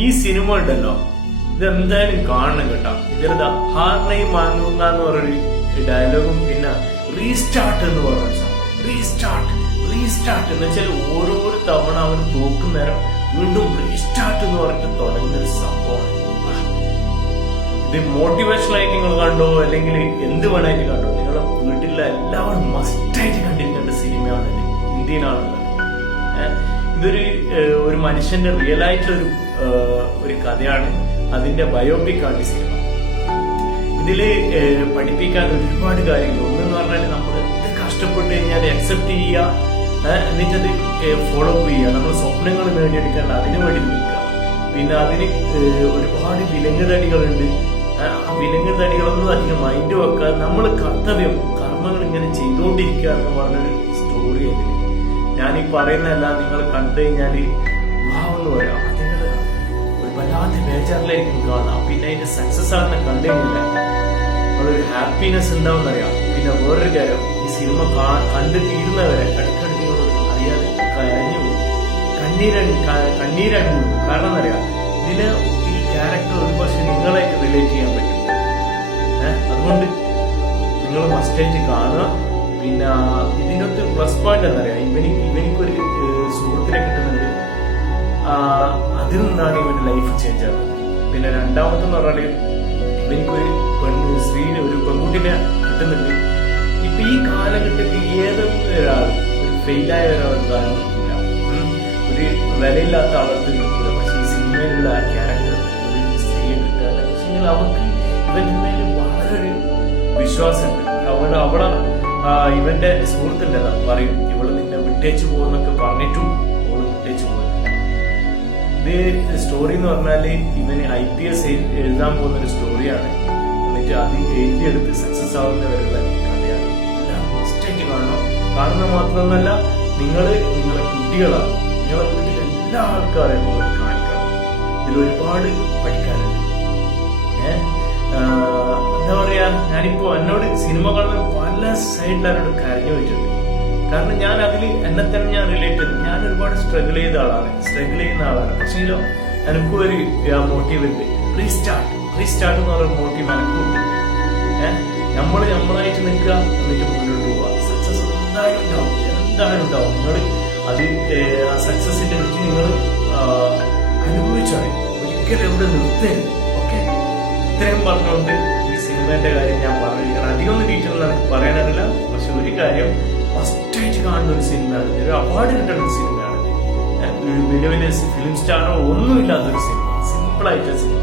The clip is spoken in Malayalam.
ഈ സിനിമ ഉണ്ടല്ലോ, ഇതെന്തായാലും കാണണം കേട്ടോ. ഇതിലെന്താ ഹാർണയും മാങ്ങുന്ന എന്ന് പറഞ്ഞൊരു ഡയലോഗും പിന്നെ റീസ്റ്റാർട്ട് എന്ന് പറഞ്ഞ സംഭവം. റീസ്റ്റാർട്ട് എന്ന് വെച്ചാൽ ഓരോരോ തവണ അവൻ തോക്കുന്നേരം വീണ്ടും റീസ്റ്റാർട്ട് എന്ന് പറഞ്ഞിട്ട് തുടങ്ങുന്ന ഒരു സംഭവമാണ്. ഇത് മോട്ടിവേഷണൽ ആയിട്ട് നിങ്ങൾ കണ്ടോ അല്ലെങ്കിൽ എന്ത് വേണമായിട്ട് കണ്ടോ, നിങ്ങളുടെ വീട്ടിലെ എല്ലാവരും മസ്റ്റായിട്ട് കണ്ടിരിക്കേണ്ട സിനിമയാണ് ഇന്ത്യനാണുള്ളത്. ഇതൊരു ഒരു മനുഷ്യന്റെ റിയൽ ആയിട്ടുള്ളൊരു ഒരു കഥയാണ്. അതിന്റെ ബയോപിക് ആണ് ഈ സിനിമ. ഇതില് പഠിപ്പിക്കാൻ ഒരുപാട് കാര്യങ്ങൾ. ഒന്നെന്ന് പറഞ്ഞാൽ നമ്മൾ കഷ്ടപ്പെട്ട് കഴിഞ്ഞാൽ അക്സെപ്റ്റ് ചെയ്യുക, എന്നിട്ടത് ഫോളോ അപ്പ് ചെയ്യുക. നമ്മൾ സ്വപ്നങ്ങൾ നേടിയെടുക്കേണ്ട അതിനു വേണ്ടി നിൽക്കുക. പിന്നെ അതിന് ഒരുപാട് വിലങ്ങുതടികളുണ്ട്. ആ വിലങ്ങുതടികളൊന്നും അധികം മൈൻഡ് വെക്കുക. നമ്മൾ കർമ്മങ്ങൾ ഇങ്ങനെ ചെയ്തുകൊണ്ടിരിക്കുക എന്ന് പറഞ്ഞൊരു സ്റ്റോറി അതിന്. ഞാനീ പറയുന്നതല്ല, നിങ്ങൾ കണ്ടു കഴിഞ്ഞാൽ വാവെന്ന് പറയാം, നിങ്ങൾ ഒരു വല്ലാത്ത ബേജാറിലായിരിക്കും കാണാം. പിന്നെ അതിന്റെ സക്സസ് ആണെന്ന് കണ്ടു കഴിഞ്ഞില്ല നമ്മളൊരു ഹാപ്പിനെസ് ഉണ്ടാവുമെന്നറിയാം. പിന്നെ വേറൊരു കാര്യം, ഈ സിനിമ കണ്ടു തീരുന്നവരെ ഇടയ്ക്കിടയ്ക്ക് അറിയാതെ കരഞ്ഞു പോകും, കണ്ണീരണിഞ്ഞു പോകും. കാരണം എന്നറിയാം, ഇതില് ഈ ക്യാരക്ടർ ഒരു പക്ഷെ നിങ്ങളായിട്ട് റിലേറ്റ് ചെയ്യാൻ പറ്റും. അതുകൊണ്ട് നിങ്ങൾ മസ്റ്റായിട്ട് കാണുക. പിന്നെ ഇതിൻ്റെ അകത്ത് പ്ലസ് പോയിന്റ് എന്നറിയാം, ഇവനിക്കൊരു സുഹൃത്തിനെ കിട്ടുന്നുണ്ട്. അതിൽ നിന്നാണ് ഇവന്റെ ലൈഫ് ചേഞ്ച് ആകുന്നത്. പിന്നെ രണ്ടാമത്തെന്ന് പറഞ്ഞാൽ ഇവനിക്കൊരു ഒരു പെൺകുട്ടിനെ കിട്ടുന്നുണ്ട്. ഇപ്പൊ ഈ കാലഘട്ടത്തിൽ ഏതെങ്കിലും ഒരാൾ ഒരു ഫെയിലായ ഒരാളെന്തായാലും ഇല്ല, ഒരു വിലയില്ലാത്ത ആളത്ത് നിൽക്കില്ല. പക്ഷെ ഈ സിനിമയിലുള്ള ക്യാരക്ടർ ഒരു സ്ത്രീയെ കിട്ടുകയാണ്. പക്ഷെ അവർക്ക് ഇവന്റെ മേലും വളരെ ഒരു വിശ്വാസമുണ്ട്. അവളെ ഇവന്റെ സുഹൃത്തുണ്ടല്ലോ പറയും, ഇവള് നിന്നെ വിട്ടേച്ചു പോകുന്നൊക്കെ പറഞ്ഞിട്ടും അവള് വിട്ടേച്ചു പോകുന്നില്ല. ഇത് സ്റ്റോറി എന്ന് പറഞ്ഞാല് ഇവന് IPS എഴുതാൻ പോകുന്ന ഒരു സ്റ്റോറിയാണ്. എന്നിട്ട് അത് എഴുതിയെടുത്ത് സക്സസ് ആവുന്നവരുള്ള കഥയാണ്. എല്ലാം മസ്റ്റായിട്ട് കാണണം. കാണുന്ന മാത്രമൊന്നല്ല, നിങ്ങളെ കുട്ടികളാണ്, നിങ്ങളെ വീട്ടിൽ എല്ലാ ആൾക്കാരെയും നിങ്ങൾ കാണിക്കണം. ഇതിൽ ഒരുപാട് പഠിക്കാനുണ്ട്. എന്താ പറയാ, ഞാനിപ്പോ എന്നോട് സിനിമ കാണുന്ന പല സൈഡിലാരോട് കരഞ്ഞു പോയിട്ടുണ്ട്. കാരണം ഞാൻ അതിൽ എന്നെ തന്നെ ഞാൻ റിലേറ്റ് ചെയ്തു. ഞാൻ ഒരുപാട് സ്ട്രഗിൾ ചെയ്യുന്ന ആളാണ്. പക്ഷേലോ എനിക്കും ഒരു മോട്ടീവ് ഉണ്ട്. റീസ്റ്റാർട്ട് എന്ന് പറയുന്ന മോട്ടീവ് എനിക്കും ഉണ്ട്. നമ്മളായിട്ട് നിൽക്കുക, എന്നിട്ട് മുന്നോട്ട് പോവുക. സക്സസ് എന്തായാലും ഉണ്ടാവും. നിങ്ങൾ അത് ആ സക്സസിന്റെ രുചി നിങ്ങൾ അനുഭവിച്ചറിയും. ഒരിക്കലും എവിടെ നിർത്തരുത്. ഓക്കെ, ഇത്രയും പറഞ്ഞുകൊണ്ട് ഈ സിനിമയുടെ കാര്യം ഞാൻ പറഞ്ഞിരിക്കണം. അധികമൊന്നും ഡീറ്റെയിൽ നമുക്ക് പറയാനറിയില്ല. പക്ഷെ ഒരു കാര്യം, ഫസ്റ്റായിട്ട് കാണുന്ന ഒരു സിനിമയാണ്, ഒരു അവാർഡ് കിട്ടുന്ന ഒരു സിനിമയാണ്. വലിയ ഫിലിം സ്റ്റാറോ ഒന്നുമില്ലാത്തൊരു സിനിമ, സിമ്പിൾ ആയിട്ടൊരു സിനിമ.